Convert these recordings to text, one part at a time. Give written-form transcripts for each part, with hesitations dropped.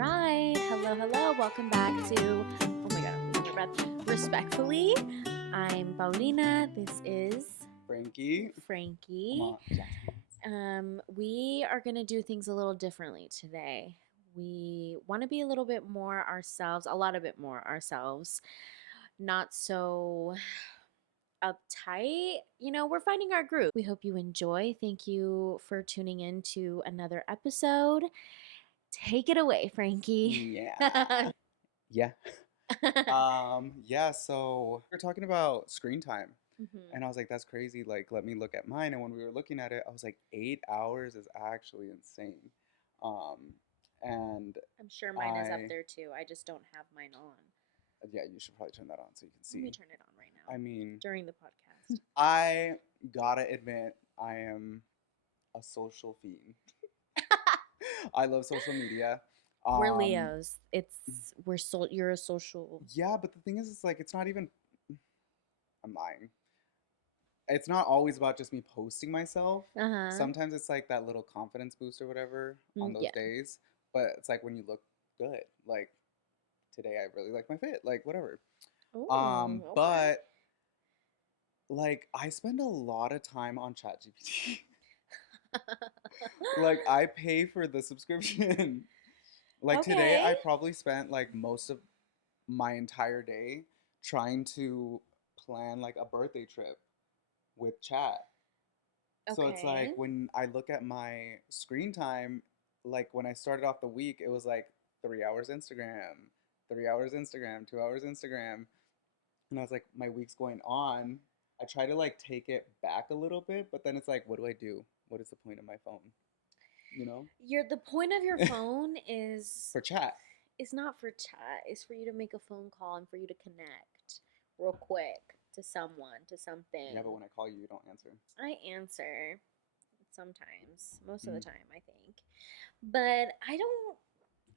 right. Hello, hello. Welcome back to, oh my God, I'm losing my breath. Respectfully, I'm Paulina. This is Frankie. Come Frankie. on, Jasmine. We are going to do things a little differently today. We want to be a little bit more ourselves, a lot of bit more ourselves, not so uptight. We're finding our groove. We hope you enjoy. Thank you for tuning in to another episode. Take it away, Frankie. Yeah. Yeah. So we're talking about screen time. And I was like, that's crazy. Like, let me look at mine. And when we were looking at it, I was like, 8 hours is actually insane. Um, and I'm sure mine is up there too. I just don't have mine on. Yeah, you should probably turn that on so you can see. Let me turn it on right now. I mean, during the podcast. I gotta admit, I am a social fiend. I love social media. We're Leos. You're a social. Yeah, but the thing is, it's like, it's not even, I'm lying. It's not always about just me posting myself. Sometimes it's like that little confidence boost or whatever on those days. But it's like when you look good. Like today I really like my fit. Like whatever. Ooh, okay. But like I spend a lot of time on ChatGPT. Like I pay for the subscription. Like today I probably spent like most of my entire day trying to plan like a birthday trip with chat. So it's like when I look at my screen time, like when I started off the week, it was like 3 hours Instagram, 3 hours Instagram, 2 hours Instagram. And I was like, my week's going on. I try to like take it back a little bit, but then it's like, what do I do? What is the point of my phone? You know? The point of your phone is for chat. It's not for chat. It's for you to make a phone call and for you to connect real quick to someone, to something. Yeah, but when I call you, you don't answer. I answer sometimes, most of the time, I think. But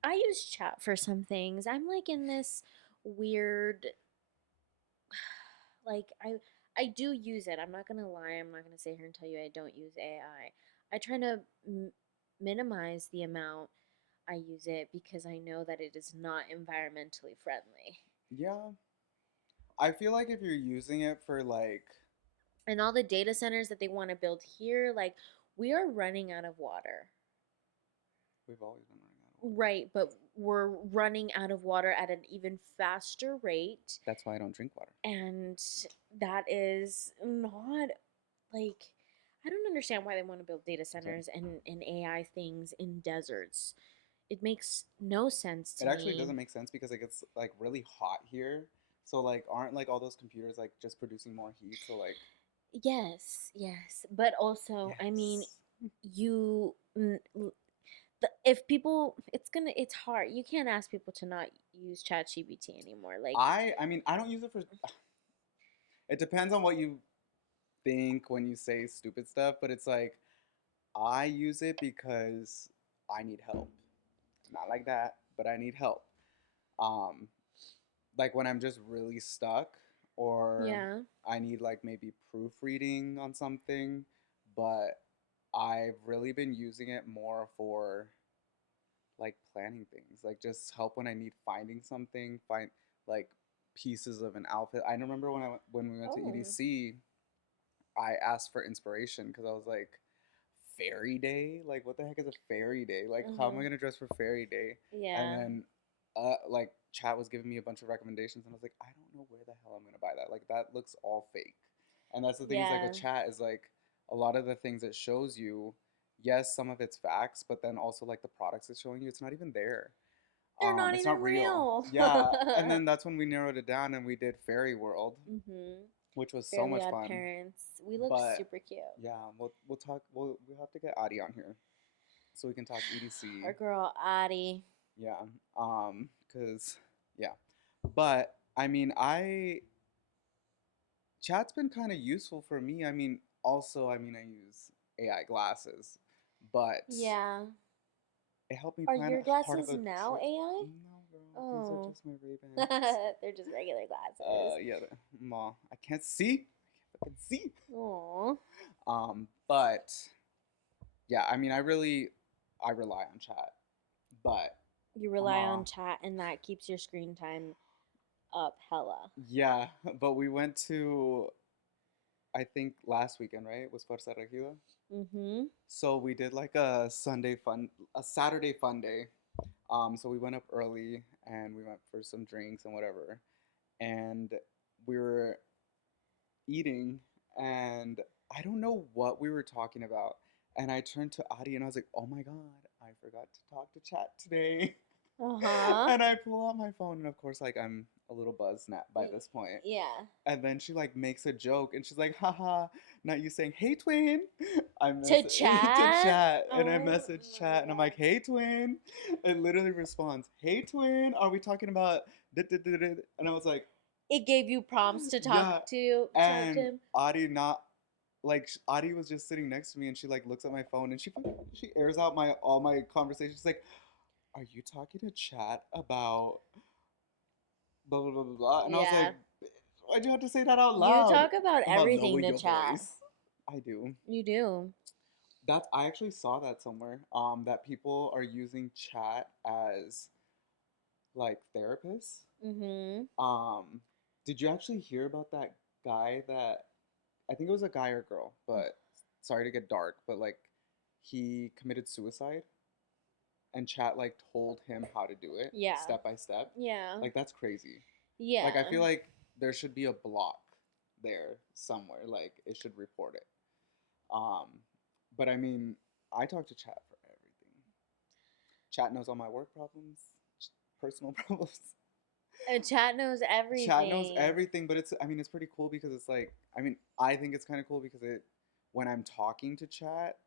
I use chat for some things. I'm like in this weird, like, I do use it. I'm not going to lie. I'm not going to sit here and tell you I don't use AI. I try to minimize the amount I use it because I know that it is not environmentally friendly. Yeah. I feel like if you're using it for like, and all the data centers that they want to build here, like we are running out of water. We've always been running out of water. Right, but we're running out of water at an even faster rate. That's why I don't drink water. And that is not like, I don't understand why they want to build data centers and AI things in deserts. It makes no sense to me. It actually doesn't make sense because it gets like really hot here. So like aren't like all those computers like just producing more heat? So like yes, but also I mean you if people it's hard. You can't ask people to not use ChatGPT anymore. Like I mean I don't use it for it depends on what you think when you say stupid stuff, but it's like I use it because I need help. Not like that, but I need help. Um like when I'm just really stuck or I need like maybe proofreading on something, but I've really been using it more for like planning things, like just help when I need finding something, find like pieces of an outfit. I remember when we went to EDC, I asked for inspiration because I was like, fairy day? Like what the heck is a fairy day? Like how am I gonna dress for fairy day? Yeah. And then like chat was giving me a bunch of recommendations and I was like, I don't know where the hell I'm gonna buy that. Like that looks all fake. And that's the thing is like with chat is like a lot of the things it shows you, yes, some of it's facts, but then also like the products it's showing you, it's not even there. They're not it's even not real. real. Yeah. And then that's when we narrowed it down and we did Fairy World, which was so much fun. Parents. We look super cute. Yeah, we'll talk. We'll have to get Adi on here so we can talk EDC. Our girl Adi. Yeah. Cause yeah, but I mean, chat's been kind of useful for me. I mean, also, I use AI glasses, but yeah, it helped me Are plan your part of glasses a now trip. AI? No, girl, these are just my Ray-Bans. They're just regular glasses. Yeah, ma, I can't see. I can see. Aww. But yeah, I mean, I rely on chat, but You rely Uh-huh. on chat, and that keeps your screen time up hella. Yeah, but we went to, I think last weekend, right? Was Fuerza Regida. Mm-hmm. So we did like a Saturday fun day. So we went up early and we went for some drinks and whatever. And we were eating, and I don't know what we were talking about. And I turned to Adi and I was like, "Oh my god, I forgot to talk to chat today." Uh-huh. And I pull out my phone, and of course, like I'm a little buzzed by this point. Yeah. And then she like makes a joke, and she's like, "Haha, not you saying hey twin." To To chat? chat, and I Oh message my chat, and I'm like, god. "Hey twin," it literally responds, "Hey twin, are we talking about?" And I was like, It gave you prompts to "Yeah," talk to and him. Adi not like Adi was just sitting next to me, and she like looks at my phone, and she airs out my all my conversations. She's like, "Are you talking to chat about blah blah blah blah blah?" And I was like, Yeah. "Why'd you have to say that out You loud?" talk about About everything lower to your chat. voice. I do. You do. That's I actually saw that somewhere. That people are using chat as like therapists. Mm-hmm. Um, did you actually hear about that guy that I think it was a guy or girl, but sorry to get dark, but like he committed suicide and chat like told him how to do it Yeah. step by step. Yeah. Like that's crazy. Like I Yeah. feel like there should be a block there somewhere. Like it should report it. Um, but I mean, I talk to chat for everything. Chat knows all my work problems, personal problems. And chat knows Chat knows everything. everything, but it's I mean it's pretty cool because it's like I mean I think it's kind of cool because it when I'm talking to chat,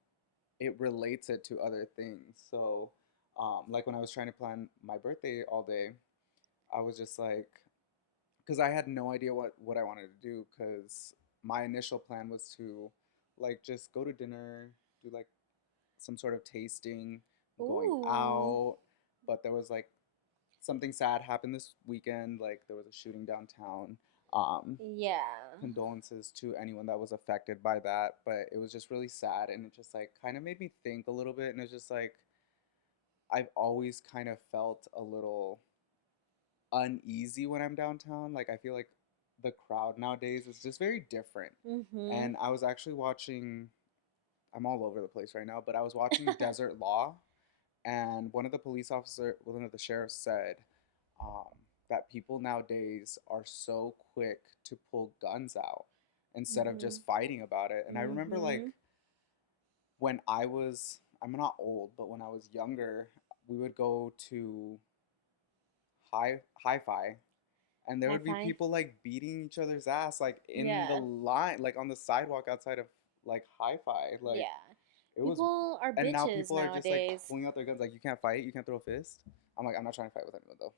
it relates it to other things. So, like when I was trying to plan my birthday all day, I was just like, because I had no idea what I wanted to do. Because my initial plan was to, like, just go to dinner, do like some sort of tasting, going Ooh. out. But there was like something sad happened this weekend. Like there was a shooting downtown. Um, Yeah. Condolences to anyone that was affected by that, but it was just really sad, and it just like kind of made me think a little bit, and it's just like I've always kind of felt a little uneasy when I'm downtown. Like I feel like the crowd nowadays is just very different. Mm-hmm. And I was actually watching I'm all over the place right now, but I was watching Desert Law, and one of the sheriffs said um, that people nowadays are so quick to pull guns out instead of Mm-hmm. just fighting about it. And I remember Mm-hmm. like I'm not old, but when I was younger, we would go to hi-fi, and there High would be five. people like beating each other's ass like in the Yeah. line, like on the sidewalk outside of like hi-fi. Like Yeah. it was, People are and now bitches people are just like nowadays. pulling out their guns. Like you can't fight, you can't throw a fist. I'm like, I'm not trying to fight with anyone though.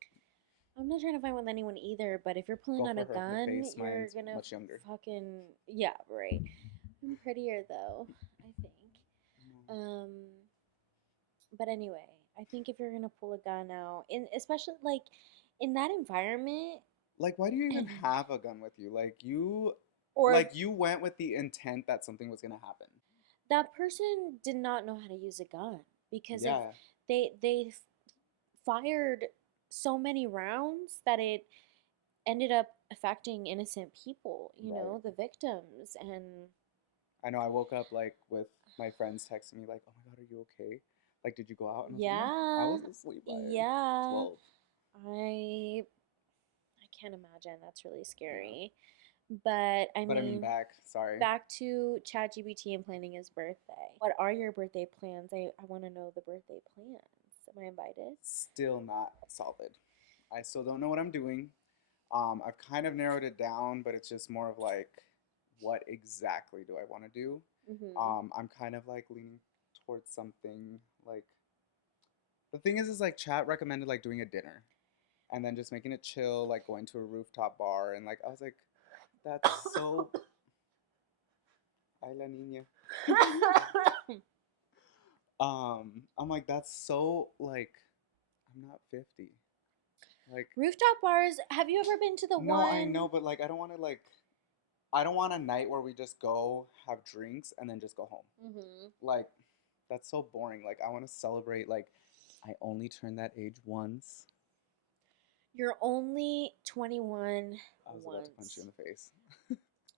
I'm not trying to fight with anyone either, but if you're pulling Go out for a her in the gun, face. you're Mine's gonna much younger. fucking yeah, right. I'm prettier though, I think. No. Um, but anyway, I think if you're gonna pull a gun out, in especially like in that environment, Like, why do you even have a gun with you? or Like you went with the intent that something was gonna happen. that person did not know how to use a gun because if Yeah, they fired so many rounds that it ended up affecting innocent people, right. the victims. And I know. I woke up like with my friends texting me like, "Oh my god, are you okay? Like, did you go out?" And I was like, "No, I yeah, was asleep by yeah, 12." I can't imagine. That's really Yeah, scary. But I but I mean, mean, back. Sorry, back to ChatGPT and planning his birthday. What are your birthday plans? I want to know the birthday plans. Am I invited? still not solid. I still don't know what I'm doing. I've kind of narrowed it down, but it's just more of like, what exactly do I want to do? Mm-hmm. I'm kind of like leaning towards something like the thing is like chat recommended like doing a dinner and then just making it chill, like going to a rooftop bar, and like I was like, that's so. Ay la niña. I'm like that's so like I'm not 50. Like Rooftop bars. Have you ever been to the no, I know, one? but like I don't want to like I don't want a night where we just go have drinks and then just go home. Mm-hmm. Like that's so boring. Like I want to celebrate like I only turned that age once. You're only 21 I was about to punch you once. in the face.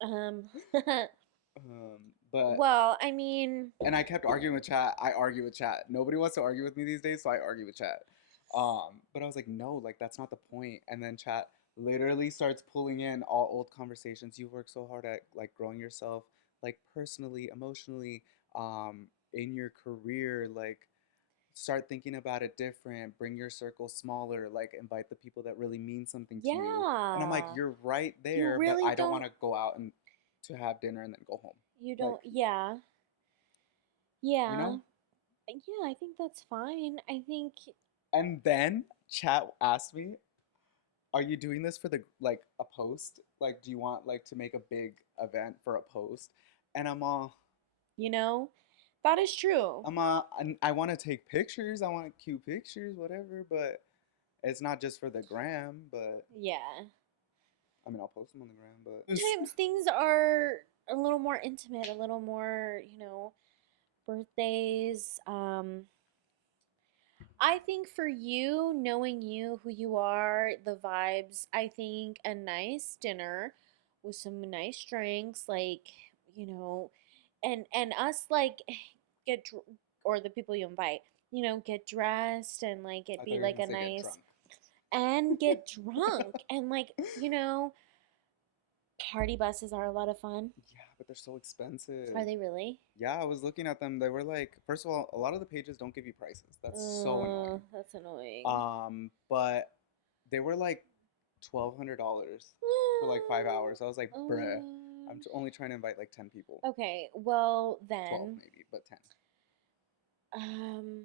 Um, But well, I mean, and I kept arguing with chat. I argue with chat. Nobody wants to argue with me these days, so I argue with chat. But I was like, no, like that's not the point. And then chat literally starts pulling in all old conversations. You work so hard at like growing yourself, like personally, emotionally, in your career, like start thinking about it different, bring your circle smaller, like invite the people that really mean something to you. And I'm like, yeah. you're right You there, but really I don't want don't, to go out and to have dinner and then go home. you Like, don't, yeah. you Yeah. know? Yeah, I think that's fine. I think, And then chat asked me, "Are you doing this for the like a post? Like, do you want like to make a big event for a post?" And you know, that is true. I want to take pictures. I want cute pictures, whatever. But it's not just for the gram. But Yeah. I mean, I'll post them on the gram. But Sometimes things are a little more intimate, a little more, birthdays. I think for you, knowing you, who you are, the vibes, I think a nice dinner with some nice drinks, like, you know, and us like get or the people you invite, get dressed and like it I thought be you were like gonna a say get nice drunk. and get drunk and like, party buses are a lot of fun. Yeah, but they're so expensive. Are they really? Yeah, I was looking at them. They were like, first of all, a lot of the pages don't give you prices. That's so annoying. That's annoying. But they were like $1,200 for like 5 hours. I was like, Oh bruh, my I'm only trying to invite like 10 people. god. Okay, well 12 then, maybe, but 10. um,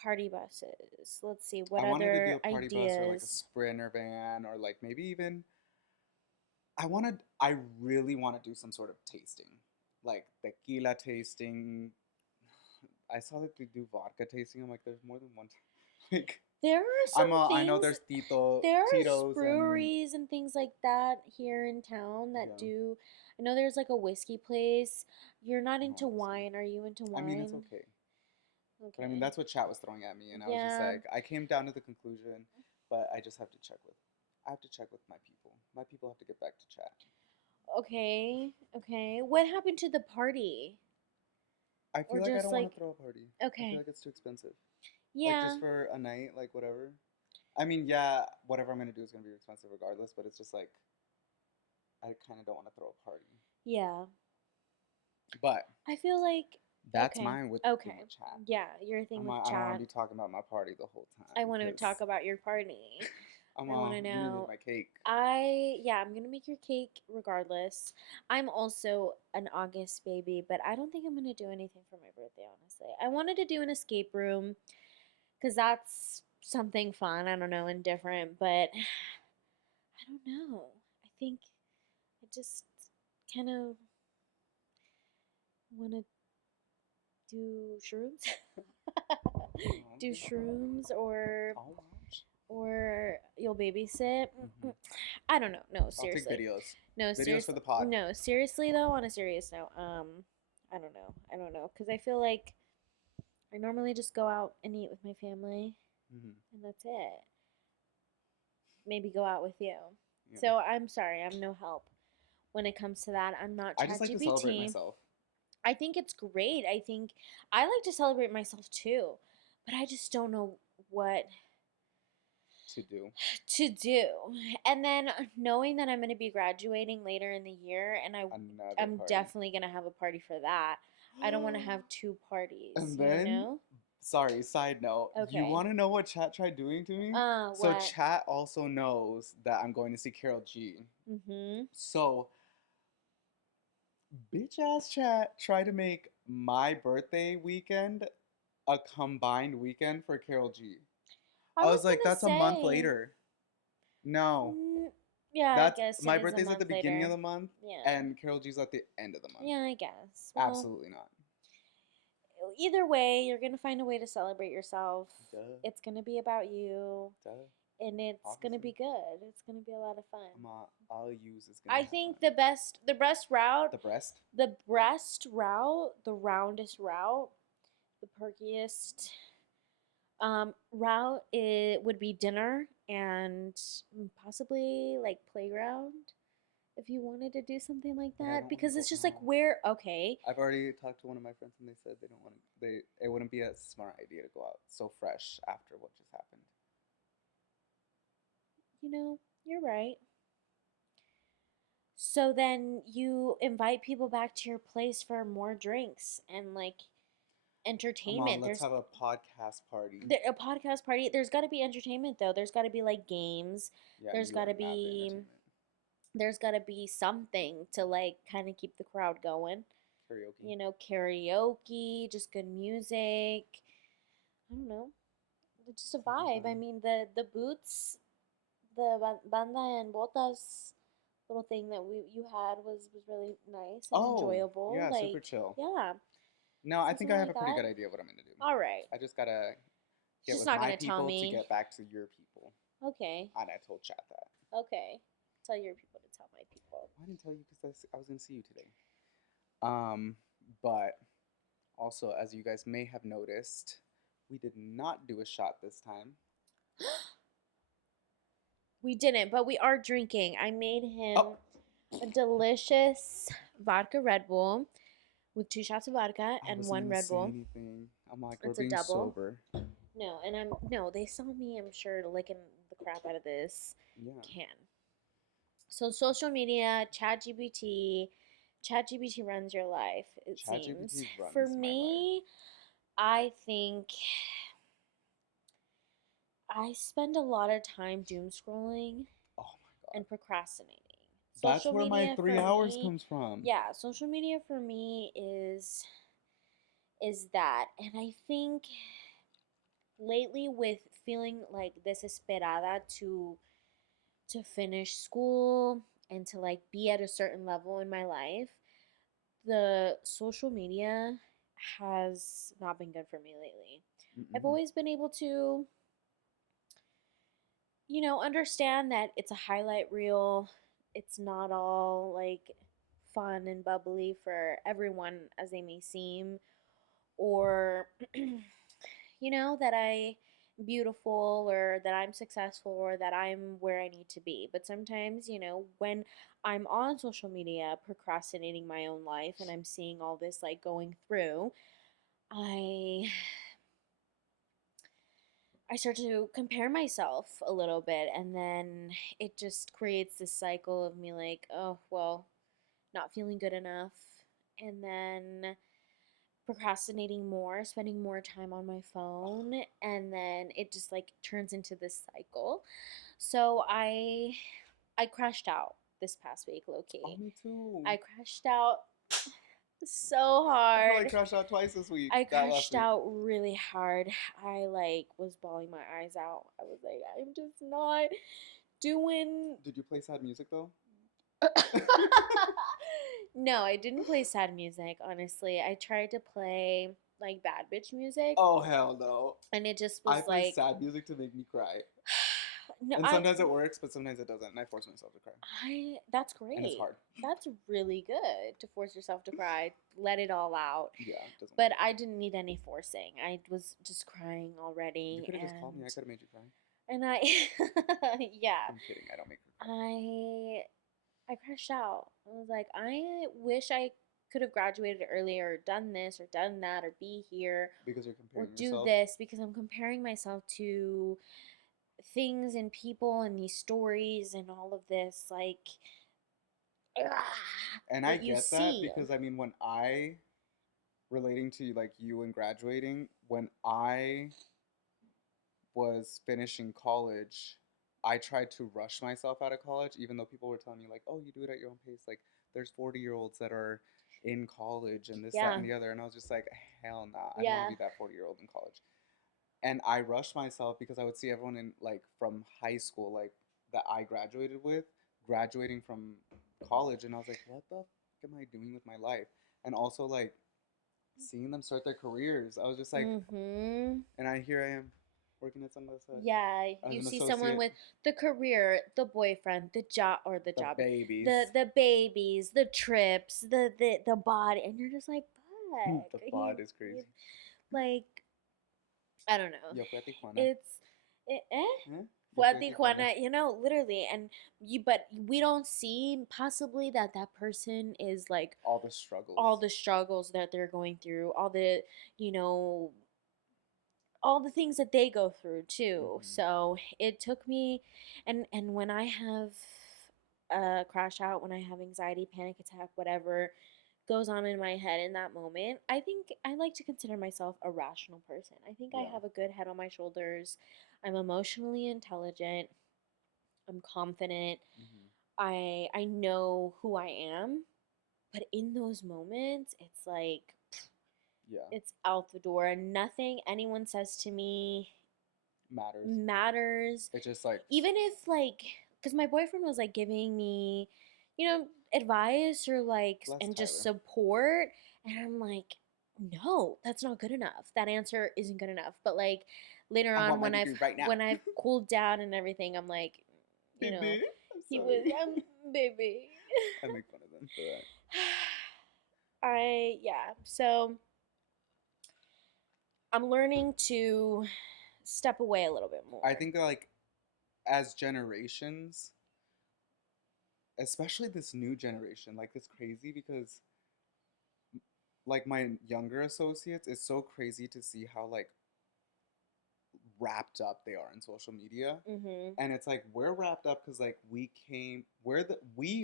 party buses. Let's see, what I wanted to do other a party bus or like a ideas? sprinter van or like maybe even I really want to do some sort of tasting. Like tequila tasting. I saw that they do vodka tasting. I'm like, there's more than one. Like, There are some I know things. there's There are Tito's and breweries and things like that here in town that yeah. do. I know there's like a whiskey place. You're not I don't into like whiskey. wine. Are you into I mean, it's wine? okay. But I mean, Okay. that's what chat was throwing at me, and I was just Yeah. like, I came down to the conclusion, but I just have to check with, I have to check with my people. My people have to get back to chat. Okay. Okay. What happened to the party? I Or feel like I just don't want like, to throw a party. I feel okay. like it's too expensive. Like Yeah. just for a night, like whatever. I mean, yeah, whatever I'm gonna do is gonna be expensive regardless, but it's just like I kind of don't want to throw a party. Yeah. But I feel like that's okay. mine with thing Okay. with chat. Yeah, your thing with I don't want Chad. to be talking about my party the whole I time want to because talk about your party. I want to you need to make know. my cake. I'm going to make your cake regardless. I'm also an August baby, but I don't think I'm going to do anything for my birthday, honestly. I wanted to do an escape room because that's something fun. I don't know, and different, but I don't know. I think I just kind of want to do shrooms. Oh, Do okay. shrooms I'll watch. or you'll babysit. Hmm. I don't know. No, I'll take seriously. videos. No, Videos for seriously. the pod. No, seriously though, on a serious note, I don't know. I don't know cuz I feel like I normally just go out and eat with my family Hmm. and that's it. Maybe go out with you. Yeah. So, I'm sorry, I'm no help when it comes to that. I'm not I just like to celebrate ChatGPT. myself. I think it's great. I think I like to celebrate myself too, but I just don't know what To do. to do. And then knowing that I'm going to be graduating later in the year and Another I'm party. definitely going to have a party for that. I don't want to have two parties, And you then, know? sorry, side note, you Okay. want to know what chat tried doing to me? So What? chat also knows that I'm going to see Carol G. Mhm. So bitch ass chat tried to make my birthday weekend a combined weekend for Carol G. I I was was like, going to that's a month say later. No, mm, yeah, I that's guess it my is a birthday's at the month beginning of later. the month, Yeah. and Carol G's at the end of the month. Yeah, I guess. Well, Absolutely not. either way, you're going to find a way to celebrate yourself. Duh, It's going to be about you duh. and it's going to Obviously, be good. It's going to be a lot of fun. all use is gonna I have think fun. the best route, The breast. the breast route, the roundest route, the perkiest. Route it would be dinner and possibly like playground if you wanted to do something like But I that don't want to because go it's just like out. where okay, I've already talked to one of my friends and they said they don't want to. It wouldn't be a smart idea to go out so fresh after what just happened. you know, you're right. So then you invite people back to your place for more drinks and like Come on, entertainment. let's have a podcast party. A podcast party. There's got to be entertainment though. There's got to be like games. Yeah, There's you got are to not the be entertainment. something to like kind of keep the crowd going. Karaoke. You know, karaoke, just good music. I don't know. It's just a Something vibe. I fun. mean, the boots, the banda and botas little thing that you had was really nice and Oh, enjoyable. yeah, super Like, chill. yeah. No, I So think I something have like a pretty that. good idea of what I'm gonna do. All right. I just gotta get Just with not my gonna tell people to me. get back to your people. Okay. And I told Chad that. Okay. Tell your people to tell my people. Well, I didn't tell you because I was gonna see you today. Um, but also, as you guys may have noticed, we did not do a shot this time. We didn't, but we are drinking. I made Oh, him a delicious vodka Red Bull with 2 shots of vodka I and wasn't one gonna Red say Bull. anything. I'm like, we're It's a being double. sober. No, and I'm no. They saw me. I'm sure licking the crap out of this Yeah, can. So social media, ChatGPT runs your life. It seems. ChatGPT For runs my life. me, I think I spend a lot of time doom scrolling Oh my god, and procrastinating. that's Social where my media 3 hours comes from. yeah, social media for me is that. And I think lately with feeling like desesperada to finish school and to like be at a certain level in my life, the social media has not been good for me lately. I've Mm-mm. always been able to, understand that it's a highlight reel. It's not all like fun and bubbly for everyone as they may seem, or that I am beautiful or that I'm successful or that I'm where I need to be. But sometimes, when I'm on social media procrastinating my own life and I'm seeing all this like going through, I I start to compare myself a little bit, and then it just creates this cycle of me like, oh, well, not feeling good enough, and then procrastinating more, spending more time on my phone, and then it just like turns into this cycle. So I crashed out this past week, low Oh, key. me too. I crashed out so I probably hard. crashed out twice this week. I That last crashed week. out really hard. I like was bawling my eyes out. I was like, I'm just not doing. Did you play sad music though? No, I didn't play sad music, honestly. I tried to play like bad bitch music Oh hell no! and it just I was play like sad music to make me cry, no, and sometimes it works, but sometimes it doesn't, and I force myself to cry, I that's and it's great. hard. That's really good to force yourself to cry, let it all out. Yeah, it doesn't But work I though. didn't need any forcing. I was just crying You already could have just called me. I could have made you cry. and I yeah, I'm kidding. I don't make her cry I crashed out. I was like, I wish I could have graduated earlier, or done this, or done that, or be here, because you're or comparing do yourself. this because I'm comparing myself to things and people and these stories and all of this, like, And I that you get that see. because I mean, when I relating to like you and graduating, when I was finishing college, I tried to rush myself out of college, even though people were telling me like, "Oh, you do it at your own pace." Like, there's 40-year-olds that are in college and this, that, Yeah, and the other, and I was just like, "Hell nah, I don't want to yeah. be that 40-year-old in college." And I rushed myself because I would see everyone in like from high school, like that I graduated with, graduating from college, and I was like, "What the f- am I doing with my life?" And also like seeing them start their careers, I was just like, Mm-hmm. and here I am working at Sunset Yeah, as you an see someone associate. with the career, the boyfriend, the job, or the The job, the babies. the babies, the trips, the body, and you're just like, The fuck, bod is crazy. like I don't know. Yo fui a Tijuana. It's ¿Eh? Yo fue a fui a Tijuana. Tijuana, literally, and but we don't see possibly that person is like All the all struggles. the struggles that they're going through, all the, you know, all the things that they go through too. Hmm. So it took me, and when I have a crash out, when I have anxiety, panic attack, whatever goes on in my head in that moment, I think I like to consider myself a rational person. I think I Yeah. have a good head on my shoulders. I'm emotionally intelligent. I'm confident. Hmm. I know who I am. But in those moments, it's like Yeah. it's out the door. Nothing anyone says to me Matters. matters. It's just like Even if, like, because my boyfriend was like giving me, advice or like, bless and just Tyler. support. And I'm like, no, that's not good enough. That answer isn't good enough. But like later I on, want my degree right now. when I've cooled down and everything, I'm like, Baby. I'm he was, sorry. baby. I make fun of them for that. Yeah. So I'm learning to step away a little bit I more. think that like as generations, especially this new generation, like it's crazy because like my younger associates, it's so crazy to see how like wrapped up they are in social media. Mhm. And it's like we're wrapped up because like we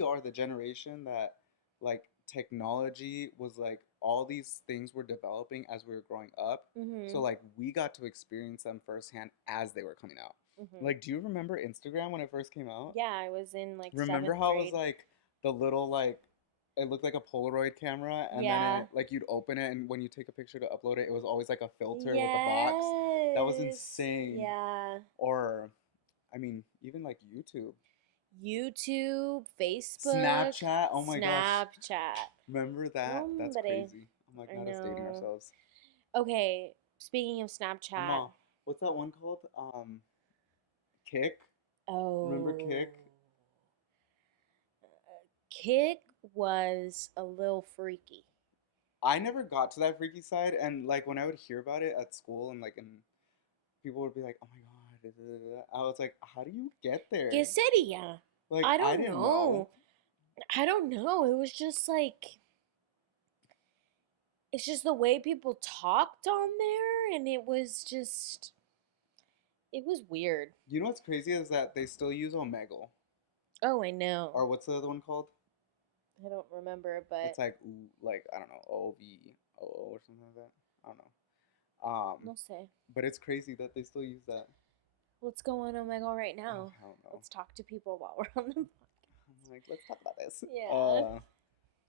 are the generation that like technology was like all these things were developing as we were growing up, so Mhm. like we got to experience them firsthand as they were coming out. Mhm. Like, do you remember Instagram when it first came out? Yeah, I was in like Remember 7th how it was grade. like the little like it looked like a Polaroid camera, and then Yeah. it like you'd open it, and when you take a picture to upload it, it was always like a filter with a box. That was Yes. insane. Yeah. Or I mean, even like YouTube. YouTube, Facebook, Snapchat. Oh my gosh. Snapchat. Remember that? That's Hombre. crazy. I'm like I not us dating know. ourselves. Okay, speaking of Snapchat. Ama, what's that one called? Kick. Remember Oh. Kick? Kick was a little freaky. I never got to that freaky side, and like when I would hear about it at school, and like and people would be like, "Oh my god," da, da, da, da," I was like, "How do you get ¿Qué there?" sería? Like I I don't didn't know. know. I don't know. It was just like it's just the way people talked on there, and it was weird. You know what's crazy is that they still use Omegle, Oh, I know. or what's the other one called? I don't remember, but It's like like I don't know, OVO or something like that. I don't know. no sé. But it's crazy that they still use that. Let's go on Omegle right Oh now. hell no. Let's talk to people while we're on the I'm like, let's talk about this. Yeah.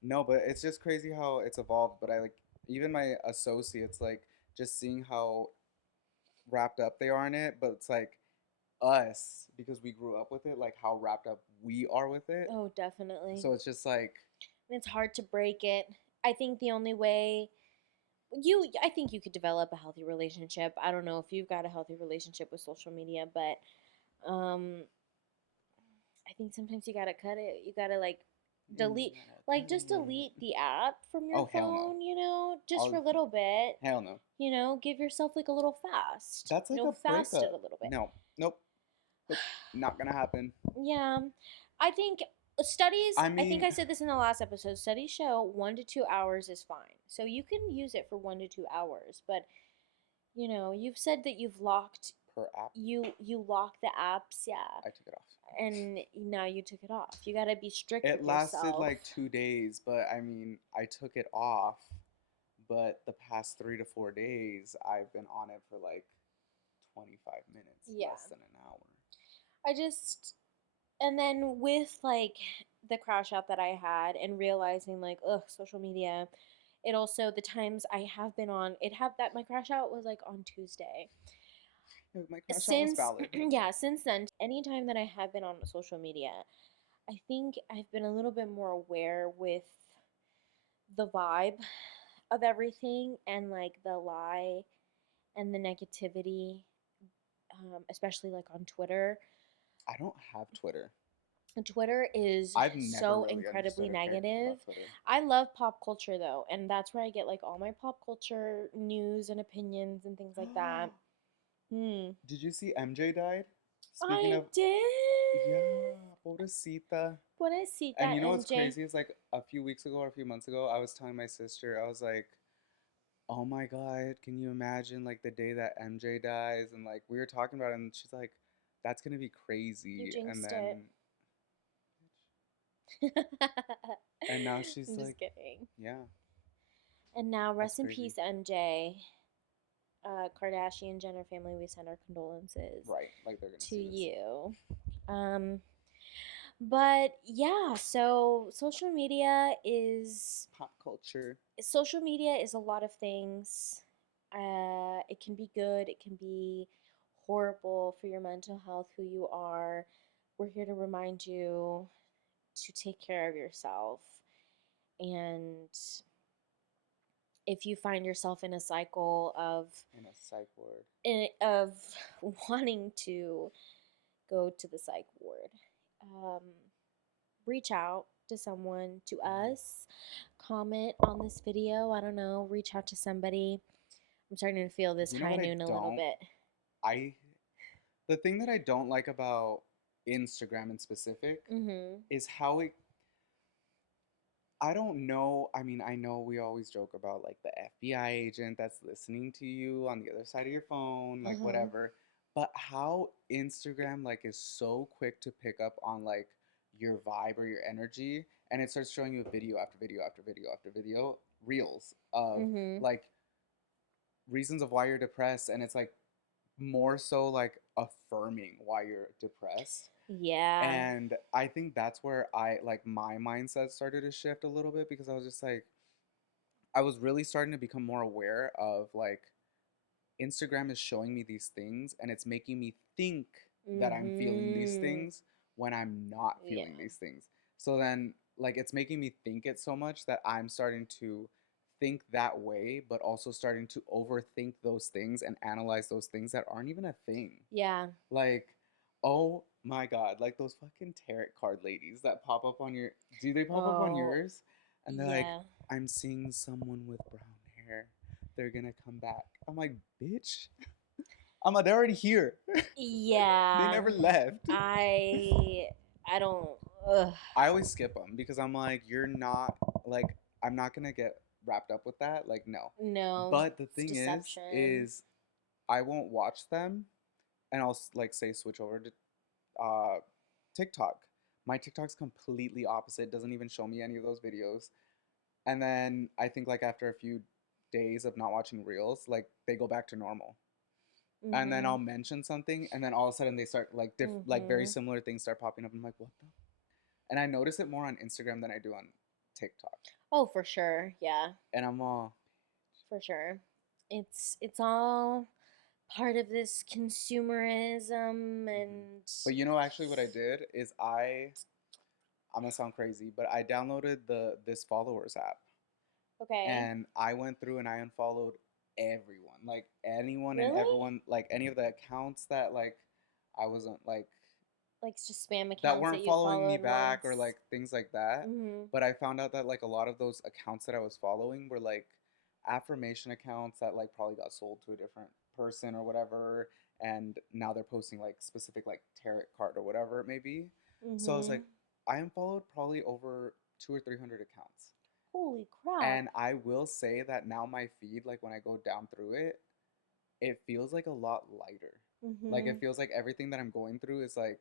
No, but it's just crazy how it's evolved. But I like even my associates like just seeing how wrapped up they are in it. But it's like us because we grew up with it, like how wrapped up we are with it. Oh, definitely. So it's just like And it's hard to break it. I think the only way I think you could develop a healthy relationship. I don't know if you've got a healthy relationship with social media, but um I think sometimes you gotta cut it. You gotta like you delete, gotta like cut just delete it. the app from your Oh hell no. phone, just for I'll a little bit. hell no. Give yourself like a little fast. That's like a Fast it breakup. a little bit. No, nope, nope, not gonna happen. Yeah. I think I I think mean, I said this in the last episode. Studies show 1 to 2 hours is fine. So you can use it for 1 to 2 hours, but you've said that per app, you lock the apps, yeah, I took it off. and now you took it off. You got to be strict It with lasted yourself. like 2 days, but I mean, I took it off. But the past 3 to 4 days, I've been on it for like 25 minutes, Yeah. less than an hour. I just and then with like the crash out that I had and realizing like social media, it also the times I have been on it have that my crash out was like on Tuesday. Yeah, my crash out was Since valid. yeah, since then anytime that I have been on social media, I think I've been a little bit more aware with the vibe of everything and like the lie and the negativity, especially like on Twitter. I don't have Twitter. Twitter is I've never so really incredibly understood or cared negative. about Twitter. I love pop culture though, and that's where I get like all my pop culture news and opinions and things like that. Hmm. Did you see MJ died? Speaking I of, did. yeah, pobrecita. Pobrecita And you know what's MJ. crazy is like a few weeks ago or a few months ago, I was telling my sister, I was like, oh my God, can you imagine like the day that MJ dies? And like we were talking about it, and she's like, that's gonna be You crazy. jinxed it. And now she's I'm just like, kidding. yeah, And now, that's rest in crazy. peace, MJ. Kardashian Jenner family, we send our condolences Right, like they're gonna to see this. you. Um, but yeah, so Pop culture. social media is a lot of things. It can be good, it can be horrible for your mental health, who you are. We're here to remind you to take care of yourself. And if you find yourself in a cycle In a psych ward. of wanting to go to the psych ward, um, reach out to someone, to Mhm. us, comment on this video. I don't know, reach out to somebody. I'm starting to feel this You know high what I noon a little don't? bit. I The thing that I don't like about Instagram in specific Mm-hmm. is how it I don't know. I mean, I know we always joke about like the FBI agent that's listening to you on the other side of your phone, like Uh-huh. whatever. But how Instagram like is so quick to pick up on like your vibe or your energy, and it starts showing you video after video after video after video, reels of Mm-hmm. like reasons of why you're depressed, and it's like more so like affirming why you're depressed. Yeah. And I think that's where I like my mindset started to shift a little bit, because I was just like, I was really starting to become more aware of like Instagram is showing me these things and it's making me think that I'm feeling these Mm-hmm. things when I'm not feeling Yeah. these things. So then, like, it's making me think it so much that I'm starting to think that way, but also starting to overthink those things and analyze those things that aren't even a thing. Yeah. Like, oh my God, like those fucking tarot card ladies that pop up on your. Do they pop up on Oh, yours? And they're like, yeah. I'm seeing someone with brown hair. They're gonna come back. I'm like, bitch. I'm like, they're already here. They Yeah. never left. I I don't ugh. I always skip them because I'm like, you're not like, I'm not gonna get wrapped up with that. Like, no. No. But the It's thing deception. is I won't watch them, and I'll like say switch over to TikTok. My TikTok's completely opposite. Doesn't even show me any of those videos. And then I think like after a few days of not watching reels, like they go back to normal. And then Mm-hmm. I'll mention something, and then all of a sudden they start like like very Mm-hmm. similar things start popping up. I'm like, what the? And I notice it more on Instagram than I do on TikTok. Oh, for sure. Yeah, And I'm all, for sure. It's all part of this consumerism mhm. and But you know, actually, what I did is I'm gonna sound crazy, but I downloaded the this followers app, okay. and I went through and I unfollowed everyone, like anyone and Really? everyone, like any of the accounts that like I wasn't like Like just spam that accounts that weren't you following me followed back or once. like things like that. Mm-hmm. But I found out that like a lot of those accounts that I was following were like affirmation accounts that like probably got sold to a different person or whatever, and now they're posting like specific like tarot card or whatever it may be. So I was Mm-hmm. like, I unfollowed probably over 2 or 300 accounts. Holy crap. And I will say that now my feed, like when I go down through it, it feels like a lot lighter. Like Mm-hmm. it feels like everything that I'm going through is like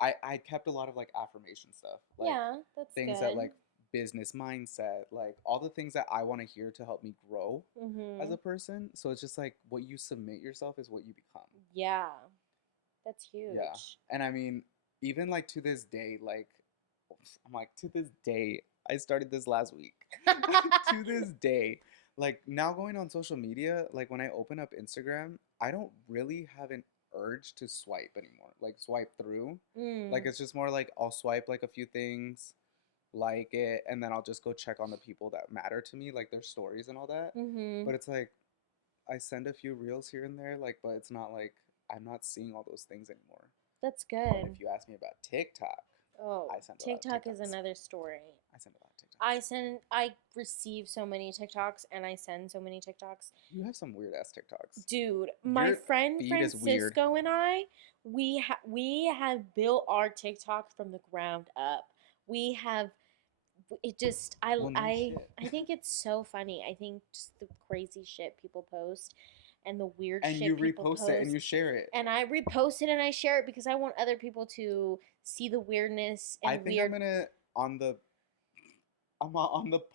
I kept a lot of like affirmation stuff, like Yeah, that's things that good. like business mindset, like all the things that I want to hear to help me grow as Mm-hmm. a person. So it's just like what you submit yourself is what you become. Yeah, that's Yeah. huge. And I mean, even like to this day, like I'm like to this day, I started this last week. To this day, like now going on social media, like when I open up Instagram, I don't really have an urge to swipe anymore. Like swipe through. Like Mm. it's just more like I'll swipe like a few things, like it, and then I'll just go check on the people that matter to me, like their stories and all that. Mm-hmm. But it's like I send a few reels here and there, like, but it's not like I'm not seeing all those things anymore. That's But if good. you ask me about TikTok, Oh, I send a lot of TikTok is TikToks. another story. I send a lot of TikToks. I receive so many TikToks and I send so many TikToks. You have some weird ass TikToks. Dude, my Your friend feed is weird. Francisco and I, we have built our TikTok from the ground up. We have it just Well, no shit. I think it's so funny. I think just the crazy shit people post and the weird And you shit people repost it and post, you share it. and I repost it and I share it because I want other people to see the weirdness I and think I'm weird. gonna on the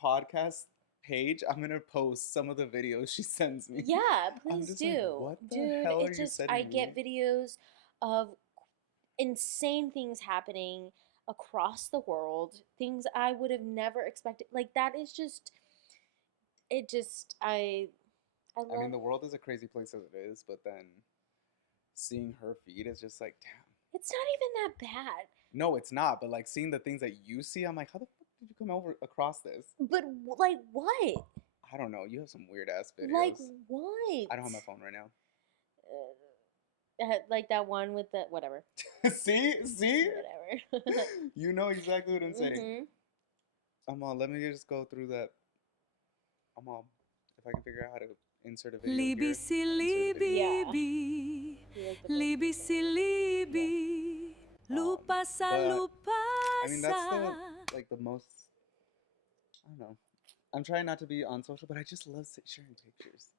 podcast page. I'm gonna post some of the videos she sends me. Yeah, I'm please just like, do. what the Dude, hell are it you just I sending me? get videos of insane things happening across the world, things I would have never expected. Like that is just it just I I mean, love the world is a crazy place as it is, but then seeing her feed is just like, damn. it's not even that bad. No, it's not. But like seeing the things that you see, I'm like, how the fuck did you come over across this? But like what? I don't know. You have some weird ass Like videos. what? I don't have my phone right now. Like that one with the whatever. See? Whatever. You know exactly what I'm saying. Mhm. Let me just go through that. If I can figure out how to insert a video here, Libisi I'll insert a video here. Yeah. libi, You like the libisi Yeah. libi, lupa sa But lupa I mean, that's sa. the most. I don't know. I'm trying not to be on social, but I just love sharing pictures.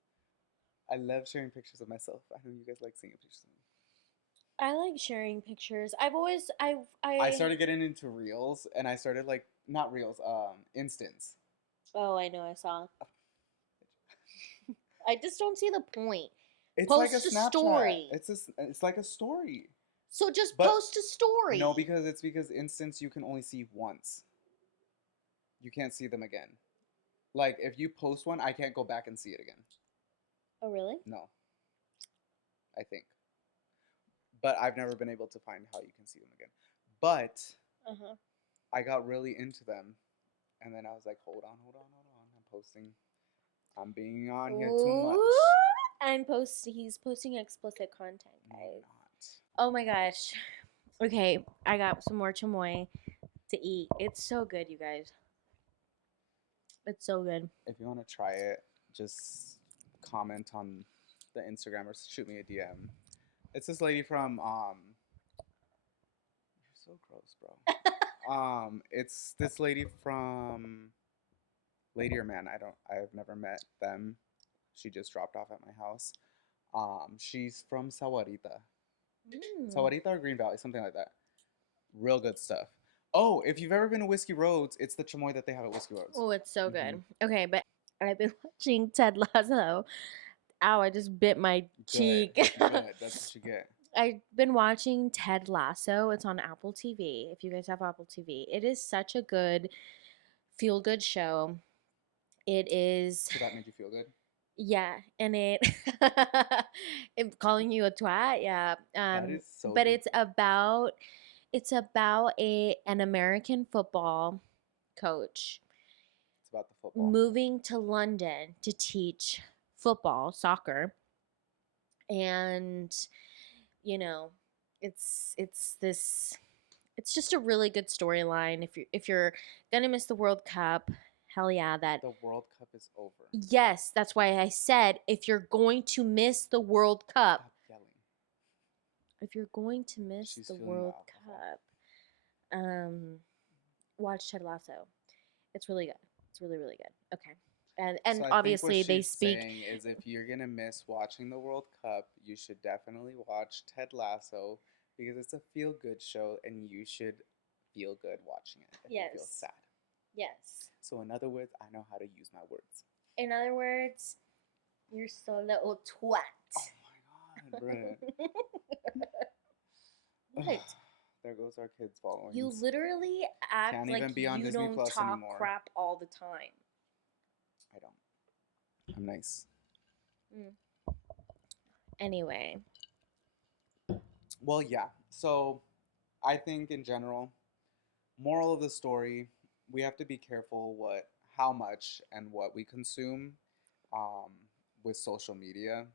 I love sharing pictures of myself. I know you guys like seeing pictures of me. I like sharing pictures. I've always I I started getting into reels, and I started like not reels, instants. oh, I know I saw. I just don't see the point. It's like a Post a Snapchat. story. It's like a story. So just But post a story. no, because instants you can only see once. You can't see them again. Like if you post one, I can't go back and see it again. Oh really? No, I think. But I've never been able to find how you can see them again. But Uh-huh. I got really into them, and then I was like, hold on. I'm posting. I'm being on here too much. Ooh, he's posting explicit content, No, I'm guys. not. Oh my gosh. Okay, I got some more chamoy to eat. It's so good, you guys. It's so good. If you want to try it, just comment on the Instagram or shoot me a DM. It's this lady from You're so gross, bro. It's this lady from Lady or Man. I've never met them. She just dropped off at my house. She's from Sawarita. Mm. Sawarita or Green Valley, something like that. Real good stuff. Oh, if you've ever been to Whiskey Roads, it's the chamoy that they have at Whiskey Roads. Oh, it's so Mhm. good. Okay, but I've been watching Ted Lasso. Ow, I just bit my Good, cheek. good. That's what you get. I've been watching Ted Lasso. It's on Apple TV. If you guys have Apple TV, it is such a good feel good show. It is, So that made you feel good. yeah, and calling you a twat, yeah. That is so But good. it's about a an American football coach It's about the football. moving to London to teach football, soccer, and you know, it's this it's just a really good storyline. If you're gonna miss the World Cup, hell yeah, that The World Cup is over. yes, that's why I said if you're going to miss the World Cup, Stop yelling. if you're going to miss She's the feeling the World alcohol. Cup, watch Ted Lasso. It's really good. It's really really good. Okay. So And I think what obviously they she's speak. saying is if you're gonna miss watching the World Cup, you should definitely watch Ted Lasso because it's a feel good show and you should feel good watching it if you feel Yes. sad. Yes. So in other words, I know how to use my words. In other words, you're so little twat. Oh my god, bruh. What? There goes our kids following. You literally act Can't like even be on you Disney don't Plus talk anymore. crap all the time. I don't. I'm nice. Anyway, Well, yeah. So I think in general, moral of the story, we have to be careful how much and what we consume um, with social media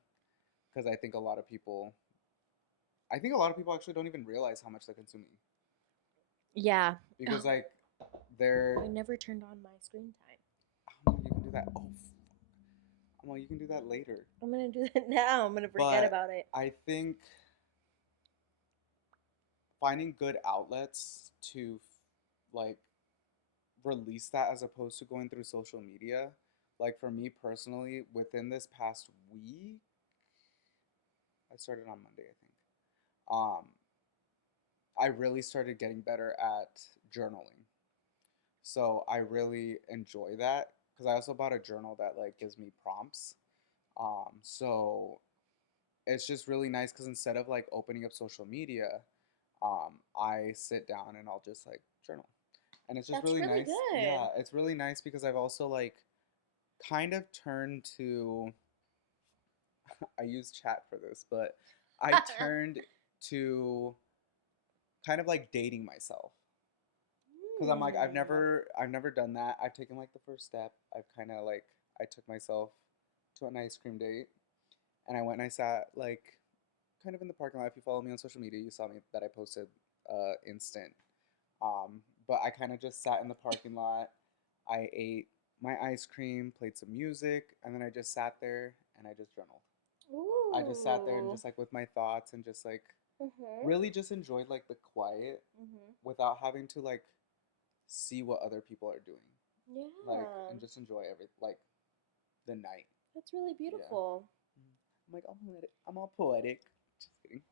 because I think a lot of people actually don't even realize how much they're consuming. Yeah. because Oh, like I they're never turned on my screen time. oh, no, you can do that. Well, you can do that later. I'm gonna do that now. I'm gonna forget But about it. I think finding good outlets to like release that as opposed to going through social media. Like for me personally, within this past week, I started on Monday, I think. I really started getting better at journaling. So I really enjoy that because I also bought a journal that like gives me prompts. So it's just really nice because instead of like opening up social media, I sit down and I'll just like journal, and it's just That's really really nice. good. Yeah, it's really nice because I've also like kind of turned to I use chat for this, but I turned to kind of like dating myself because I'm like Hmm. I've never done that. I've taken like the first step. I've kind of like I took myself to an ice cream date, and I went and I sat like kind of in the parking lot. If you follow me on social media, you saw me that I posted instant. But I kind of just sat in the parking lot. I ate my ice cream, played some music, and then I just sat there and I just journaled. I just sat there and Ooh. just like with my thoughts and just like Mhm. really just enjoyed like the quiet Mhm. without having to like see what other people are doing. Like Yeah. and just enjoy like the night. That's really Yeah. beautiful. I'm like, I'm all poetic. Just kidding.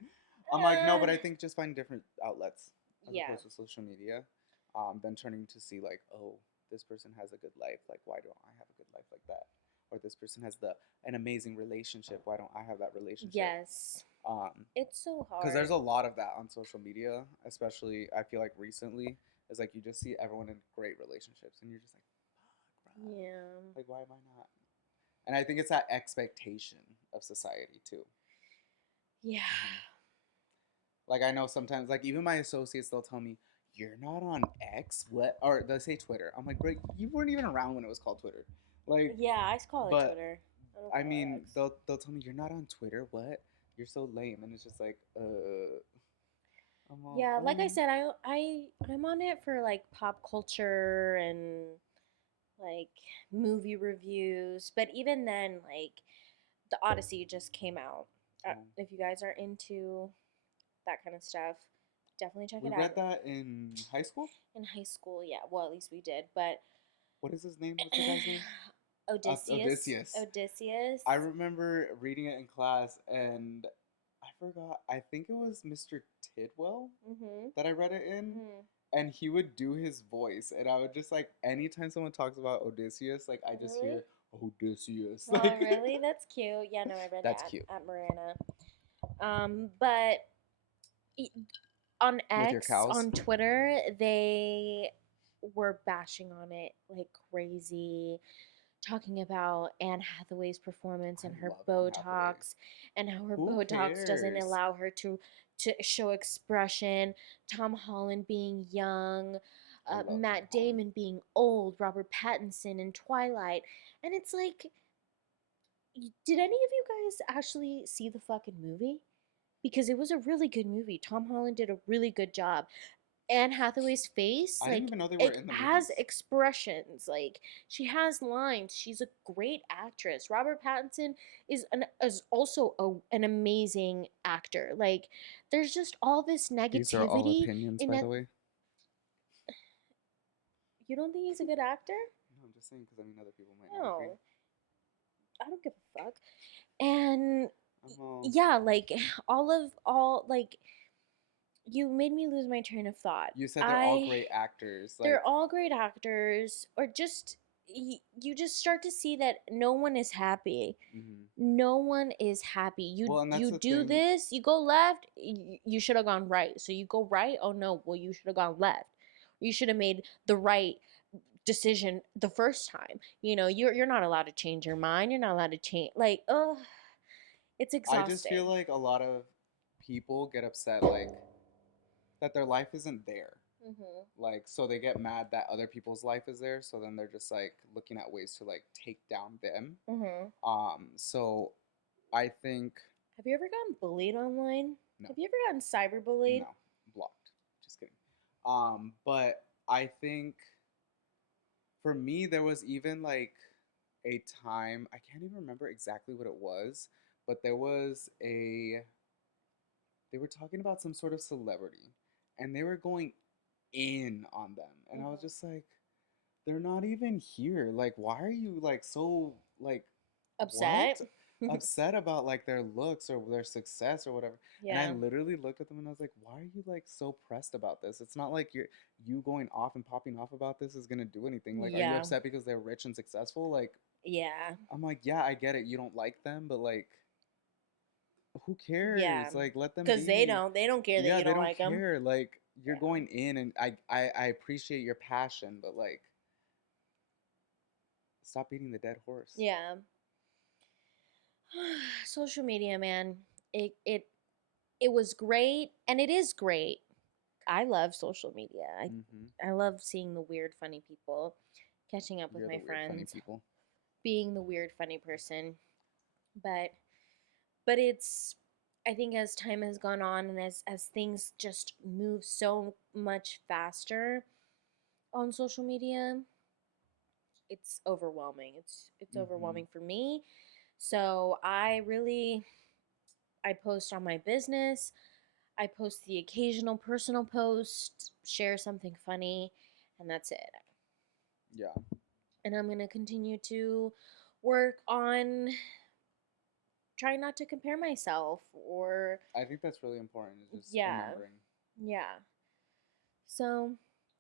I'm like, no, Uh, but I think just find different outlets as yeah. opposed to social media, then turning to see like, oh, this person has a good life. Like, why don't I have a good life like that? Or this person has an amazing relationship. Why don't I have that relationship? Yes. Um, It's so because there's hard. a lot of that on social media, especially I feel like recently is like you just see everyone in great relationships, and you're just like, fuck, bro. Yeah. Like, why am I not? And I think it's that expectation of society too. Yeah. Mhm. Like I know sometimes, like even my associates, they'll tell me, "You're not on X, what?" Or they'll say Twitter. I'm like, "Bro, you weren't even around when it was called Twitter." Like, Yeah, I call it but Twitter. I don't I call it mean, X. they'll tell me you're not on Twitter. What? You're so lame, and it's just like, I'm all, Yeah, like I said, I'm on it for like pop culture and like movie reviews, but even then, like the Odyssey just came out. oh. If you guys are into that kind of stuff, definitely check We it out. read that in high school. In high school, yeah, well, at least we did, but What is his name? What's the guy's name? Odysseus, Odysseus. Odysseus. I remember reading it in class, and I forgot. I think it was Mr. Tidwell Mhm. that I read it in, Mhm. and he would do his voice, and I would just like anytime someone talks about Odysseus, like I just Really? hear Odysseus, Oh, like really? That's cute. Yeah, no, I read it that's cute. at Marana. But e- on With your X, cows, on Twitter, they were bashing on it like crazy, talking about Anne Hathaway's performance I and her love Anne Hathaway. Botox, and how her Who Botox doesn't cares? allow her to show expression. Tom Holland being young, I love Tom Matt Holland. Damon being old, Robert Pattinson in Twilight, and it's like, did any of you guys actually see the fucking movie? Because it was a really good movie. Tom Holland did a really good job. Anne Hathaway's face, I didn't like even know they were it in the has movies. expressions. Like she has lines. She's a great actress. Robert Pattinson is also an amazing actor. Like there's just all this These are all negativity opinions, in by that. the way. You don't think he's a good actor? No, I'm just saying because I mean other people might not agree. No, I don't give a fuck. And I'm all. yeah, like all like you made me lose my train of thought. You said they're all I great actors. Like, They're all great actors, or just you just start to see that no one is happy. mhm. No one is happy. Well, and that's You the do thing. this, you go left, you should have gone right. So you go right, oh no, well you should have gone left. You should have made the right decision the first time. You're not allowed to change your mind. You're not allowed to change, like, oh, it's I just feel exhausting. like a lot of people get upset, like, that their life isn't there. Mhm. Like, so they get mad that other people's life is there. So then they're just, like, looking at ways to, like, take down them. Mhm. So I think, Have you ever gotten bullied online? no, Have you ever gotten cyberbullied? no, blocked. Just kidding. But I think for me, there was even like a time, I can't even remember exactly what it was, but there was they were talking about some sort of celebrity and they were going in on them. And I was Mhm. just like, they're not even here. Like, why are you like so like what Upset. upset about like their looks or their success or whatever? And I Yeah. literally looked at them and I was like, why are you like so pressed about this? It's not like you going off and popping off about this is gonna do anything. Like, are you Yeah. upset because they're rich and successful? Like, Yeah. I'm like, yeah, I get it. You don't like them, but like, who Yeah. cares? Like, let them Because they be. don't care that Yeah, you they don't don't like them. care. Like, you're Yeah. going in, and I appreciate your passion, but like, stop beating the dead horse. Yeah. Social media, man. It was great and it is great. I love social media. Mm-hmm. I love seeing the weird funny people, catching up with You're the my weird, funny friends, people. being the weird funny person. But it's I think as time has gone on and as things just move so much faster on social media, it's overwhelming. It's Mm-hmm. overwhelming for me. So I post on my business. I post the occasional personal post, share something funny, and that's it. Yeah, And I'm going to continue to work on trying not to compare myself or I think that's really important. Is just yeah. remembering. Yeah. So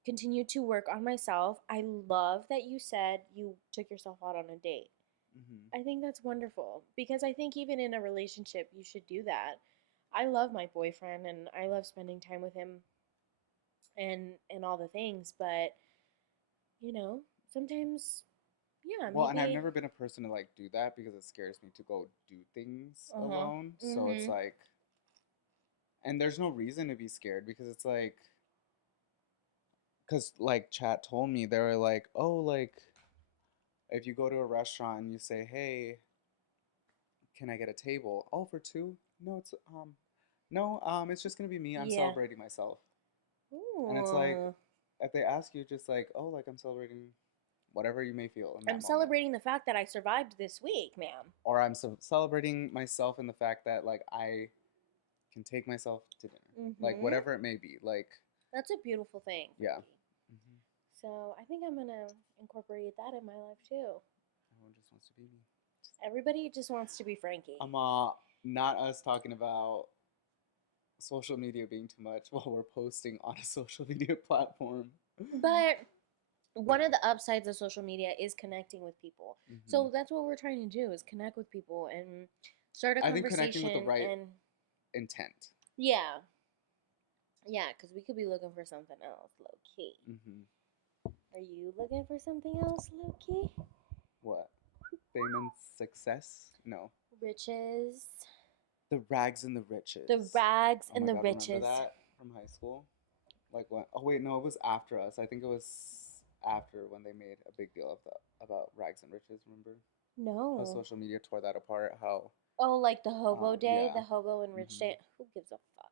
continue to work on myself. I love that you said you took yourself out on a date. Mm-hmm. I think that's wonderful because I think even in a relationship, you should do that. I love my boyfriend and I love spending time with him and all the things, but sometimes yeah, Well, and I've maybe never been a person to like do that because it scares me to go do things uh-huh. alone. So it's Mhm. like, and there's no reason to be scared because it's like, because like chat told me they were like, oh, like if you go to a restaurant and you say, hey, can I get a table? Oh, for two? No, no, it's just gonna be me. I'm Yeah. celebrating myself. And it's like, Ooh. if they ask you, just like, oh, like I'm celebrating whatever you may feel in I'm that moment, celebrating the fact that I survived this week, ma'am. or I'm celebrating myself in the fact that like I can take myself to dinner, like Mhm. whatever it may be. Like, That's a beautiful thing, yeah, Frankie. hmm So I think I'm gonna incorporate that in my life too. everyone just wants to be me. Everybody just wants to be Frankie. Not us talking about social media being too much while we're posting on a social media platform. But one of the upsides of social media is connecting with people. hmm So that's what we're trying to do is connect with people and start a I think connecting with the conversation right and intent. yeah. Yeah, because we could be looking for something else, low key. hmm Are you looking for something else, low key? What? Fame and success? No. Riches. The rags and the The riches. rags Oh and my the god, remember riches. that from high school? Like when? Oh wait, no, it was after us. I think it was after when they made a big deal of about rags and riches. Remember how No. social media tore that apart? How? Oh, like the hobo day, Yeah. the hobo and rich hmm day. Who gives a fuck?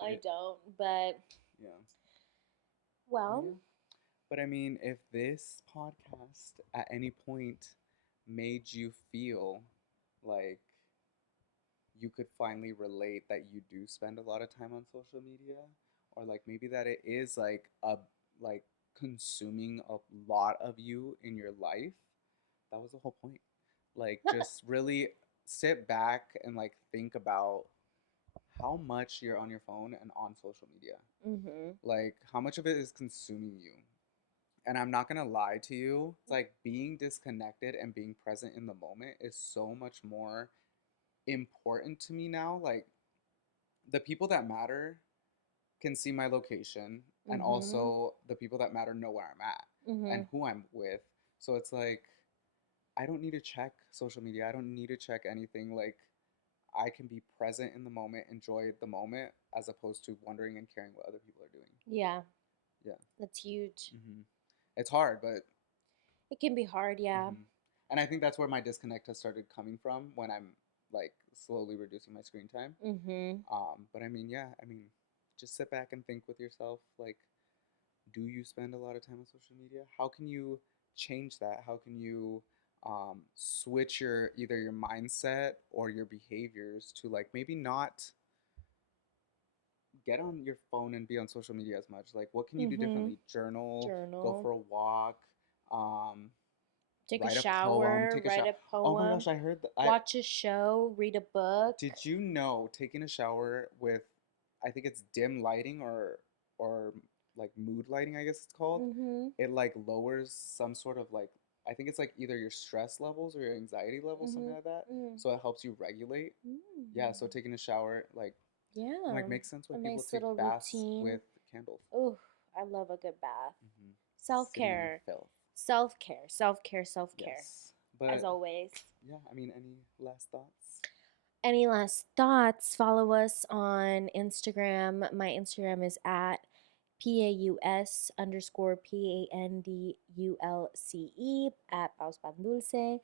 I Shit. don't, but Yeah. But well, yeah. But I mean, if this podcast at any point made you feel like you could finally relate that you do spend a lot of time on social media, or like maybe that it is like consuming a lot of you in your life, that was the whole point. Like just really sit back and like think about how much you're on your phone and on social media. mhm. Like how much of it is consuming you. And I'm not gonna lie to you, it's like being disconnected and being present in the moment is so much more important to me now. Like the people that matter can see my location, and Mhm. also the people that matter know where I'm at and Mhm. who I'm with. So it's like I don't need to check social media. I don't need to check anything. Like I can be present in the moment, enjoy the moment, as opposed to wondering and caring what other people are doing. Yeah, Yeah. that's huge. hmm It's hard, but It can be hard, yeah. hmm and I think that's where my disconnect has started coming from when I'm like slowly reducing my screen time. Mhm. But I mean, yeah, I mean, just sit back and think with yourself, like, do you spend a lot of time on social media? How can you change that? How can you switch your either your mindset or your behaviors to like maybe not get on your phone and be on social media as much? Like, what can you do Mm-hmm. differently? Journal, go Journal. for a walk, um, Take a write a poem, shower, take a write shower. a Oh my poem, gosh, I heard that. watch a show, read a book. Did you know taking a shower with, I think it's dim lighting or like mood lighting, I guess it's called. Mm-hmm. It like lowers some sort of like, I think it's like either your stress levels or your anxiety levels, something Mm-hmm. like that. Mm. So it helps you regulate. Yeah, so Mm. taking a shower like I'm Yeah. like makes sense why A people nice take little baths routine. with candles. Ooh, I love a good bath. Hmm. Self Sitting in your care. filth. Self care. Self care. Self care. Yes. As But always. yeah, I mean, any last thoughts? Any last thoughts? Follow us on Instagram. My Instagram is at PAUS underscore PANDULCE at Paus Pan Dulce.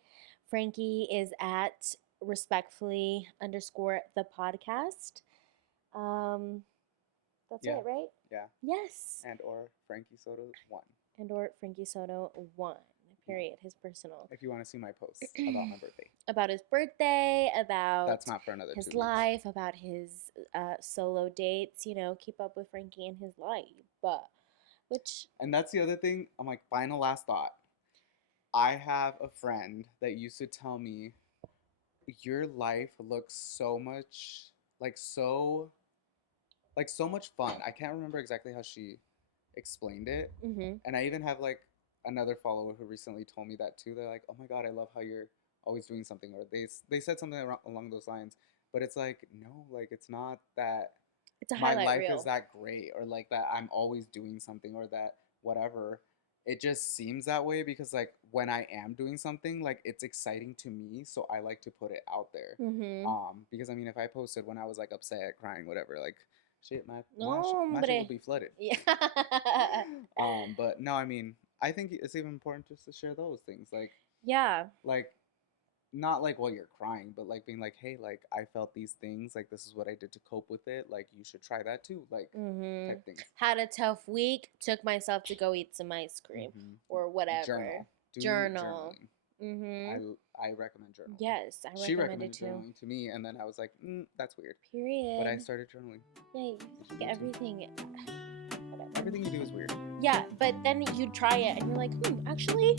Frankie is at respectfully underscore the podcast. Um, that's Yeah. it, right? Yeah. Yes. And or Frankie Soto 1. And or Frankie Soto 1. Yeah. Period. His personal. If you want to see my posts about my birthday. About his birthday, about That's not for another his 2 weeks. life, about his solo dates. You know, keep up with Frankie and his life. But which And that's the other thing. I'm like, final last thought. I have a friend that used to tell me, your life looks so much like so much fun. I can't remember exactly how she explained it. mm-hmm. And I even have like another follower who recently told me that too. They're like, "Oh my god, I love how you're always doing something," or they said something along those lines. But it's like, no, like it's not that It's a my highlight life is reel. that great or like that I'm always doing something or that whatever. It just seems that way because like when I am doing something, like it's exciting to me, so I like to put it out there. Mm-hmm. Because I mean, if I posted when I was like upset, crying, whatever, like shit, No, my shit will hombre. be flooded. Yeah. But no, I mean, I think it's even important just to share those things, Yeah. like not like while you're crying, but like being like, hey, like I felt these things, like this is what I did to cope with it, like you should try that too, like Mm-hmm. type things. Had a tough week. Took myself to go eat some ice cream or whatever. Journal, do Journal. journaling. Mm-hmm. I recommend journaling. Yes, I She recommend it recommended too. journaling to me, and then I was like, that's weird. Period. But I started journaling. Yeah, you everything. Whatever. Everything you do is weird. Yeah, but then you try it and you're like, actually,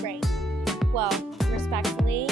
great. Well, respectfully,